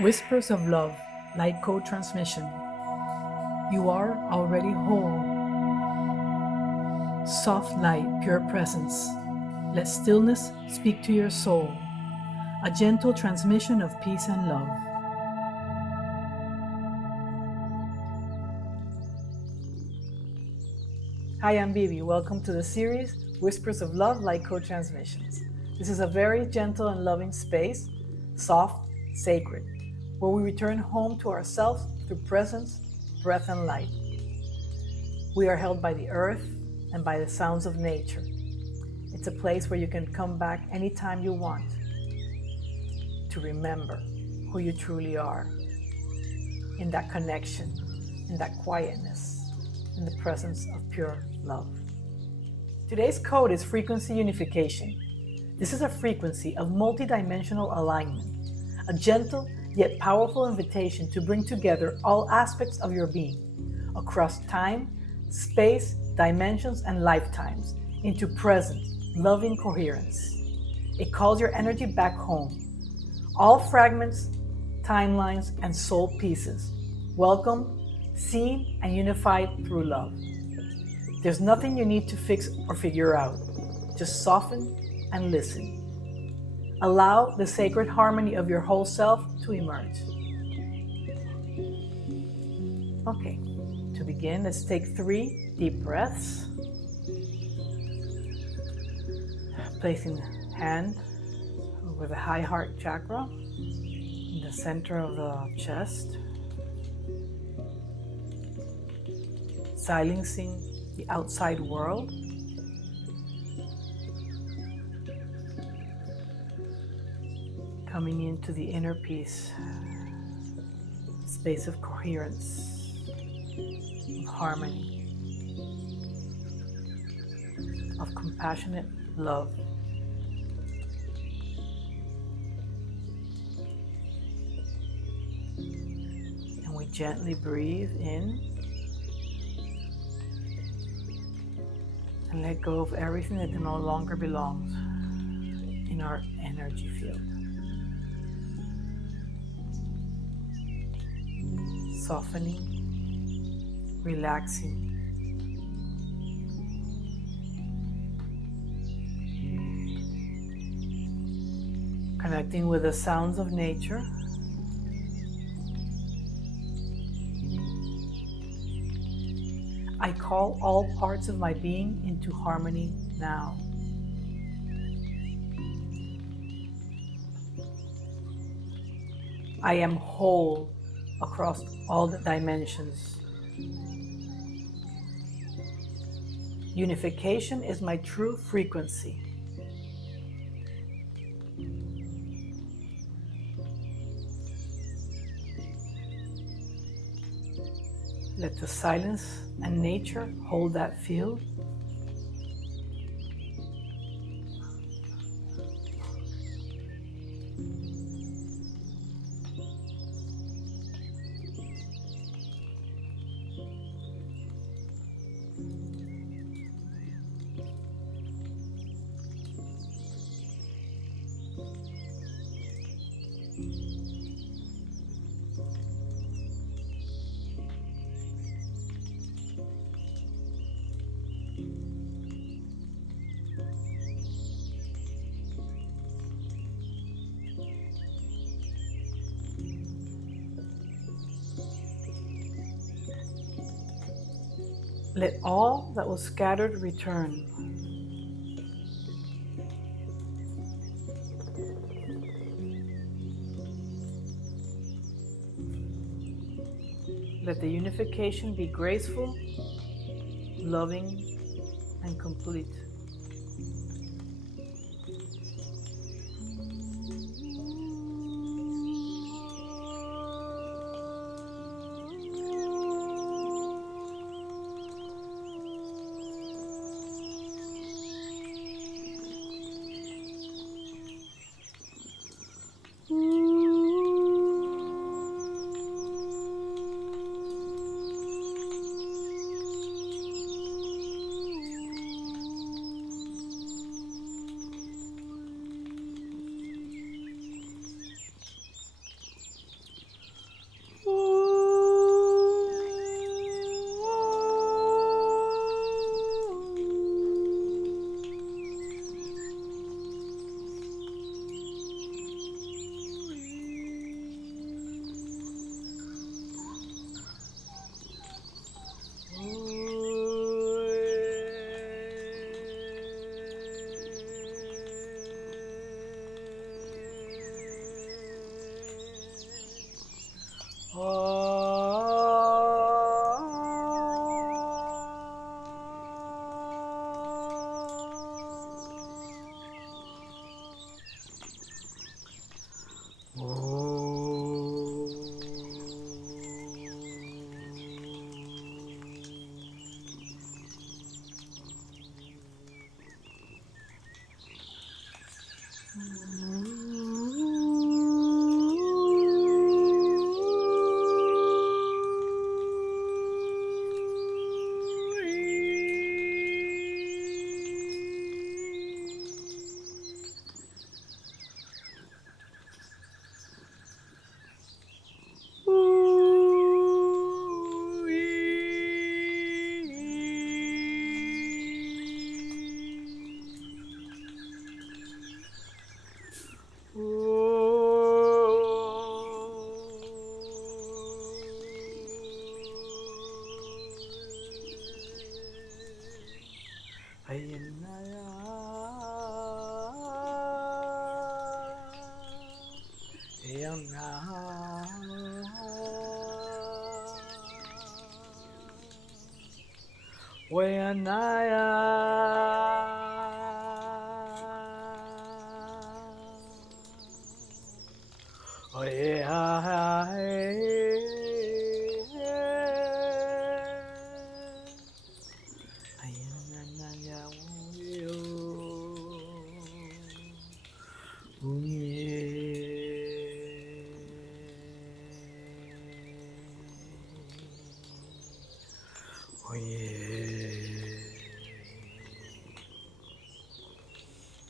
Whispers of love, light code transmission. You are already whole. Soft light, pure presence. Let stillness speak to your soul. A gentle transmission of peace and love. Hi, I'm Bibi. Welcome to the series Whispers of Love, Light Code Transmissions. This is a very gentle and loving space, soft, sacred, where we return home to ourselves through presence, breath, and light. We are held by the earth and by the sounds of nature. It's a place where you can come back anytime you want to remember who you truly are, in that connection, in that quietness, in the presence of pure love. Today's code is frequency unification. This is a frequency of multidimensional alignment, a gentle yet powerful invitation to bring together all aspects of your being across time, space, dimensions, and lifetimes into present, loving coherence. It calls your energy back home. All fragments, timelines, and soul pieces, welcome, seen, and unified through love. There's nothing you need to fix or figure out. Just soften and listen. Allow the sacred harmony of your whole self to emerge. Okay, to begin, let's take 3 deep breaths. Placing the hand over the high heart chakra in the center of the chest. Silencing the outside world. Coming into the inner peace, space of coherence, of harmony, of compassionate love. And we gently breathe in and let go of everything that no longer belongs in our energy field. Softening, relaxing, connecting with the sounds of nature. I call all parts of my being into harmony now. I am whole across all the dimensions. Unification is my true frequency. Let the silence and nature hold that field. Let all that was scattered return. Let the unification be graceful, loving, and complete.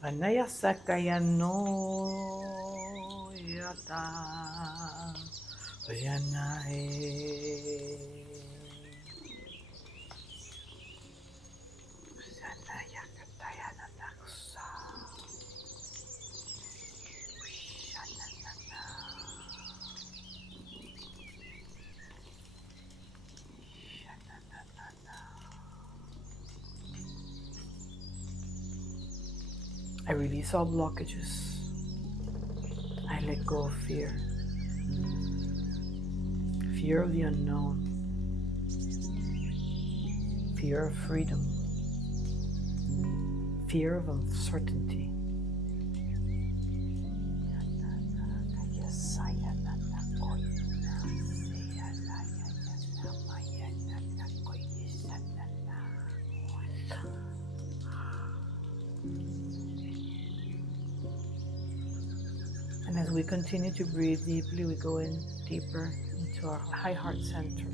Anaya sakaya no yata yanae anaya kataya nanakusa shananana shananana. I release all blockages. I let go of fear. Fear of the unknown. Fear of freedom. Fear of uncertainty. And as we continue to breathe deeply, we go in deeper into our high heart center.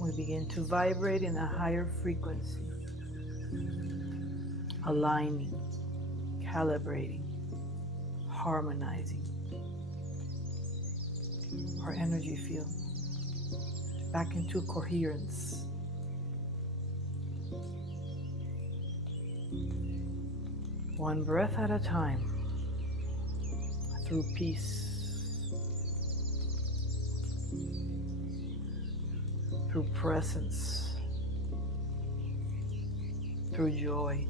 We begin to vibrate in a higher frequency, aligning, calibrating, harmonizing our energy field back into coherence. One breath at a time, through peace, through presence, through joy.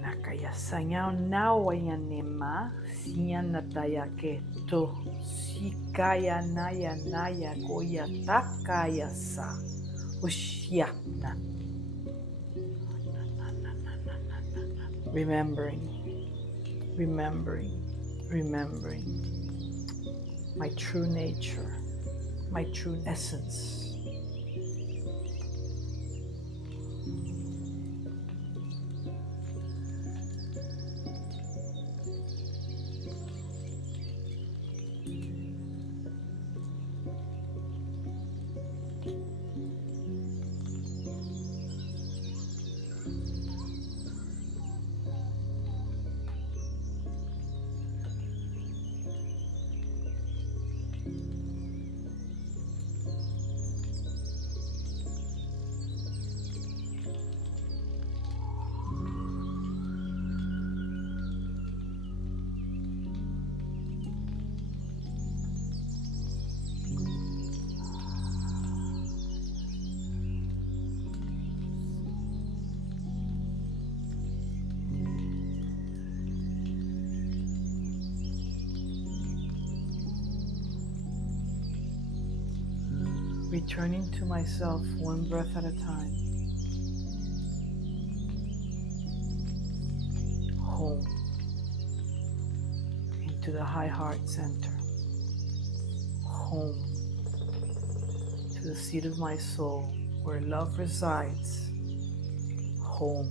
Nakaya sanyao nawayanema sianataya keto sikaya naya naya goya takaya sa ushyana. Remembering my true nature, my true essence. returning to myself one breath at a time. Home, into the high heart center. Home, to the seat of my soul, where love resides. Home.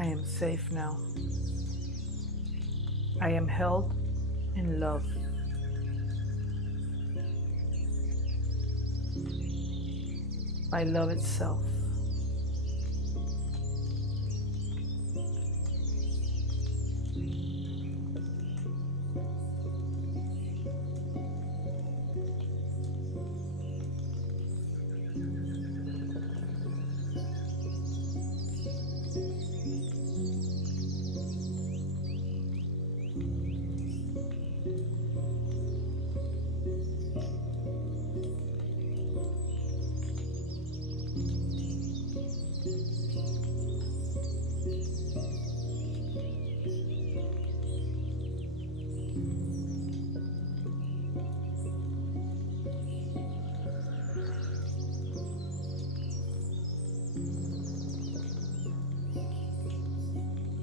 I am safe now. I am held in love. By love itself.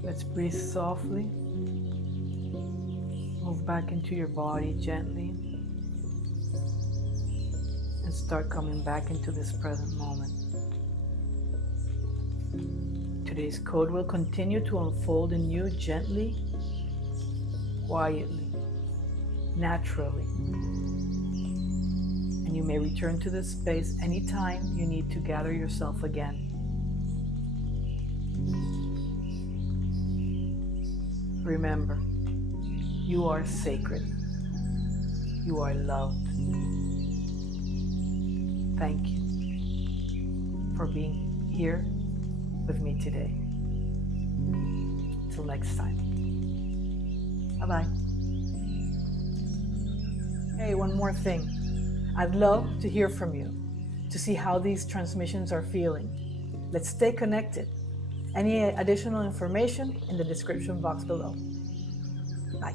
Let's breathe softly. Move back into your body gently. And start coming back into this present moment. Today's code will continue to unfold in you gently, quietly, naturally. And you may return to this space anytime you need to gather yourself again. Remember, you are sacred. You are loved. Thank you for being here with me today. Till next time. Bye-bye. Hey, one more thing. I'd love to hear from you, to see how these transmissions are feeling. Let's stay connected. Any additional information in the description box below. Bye.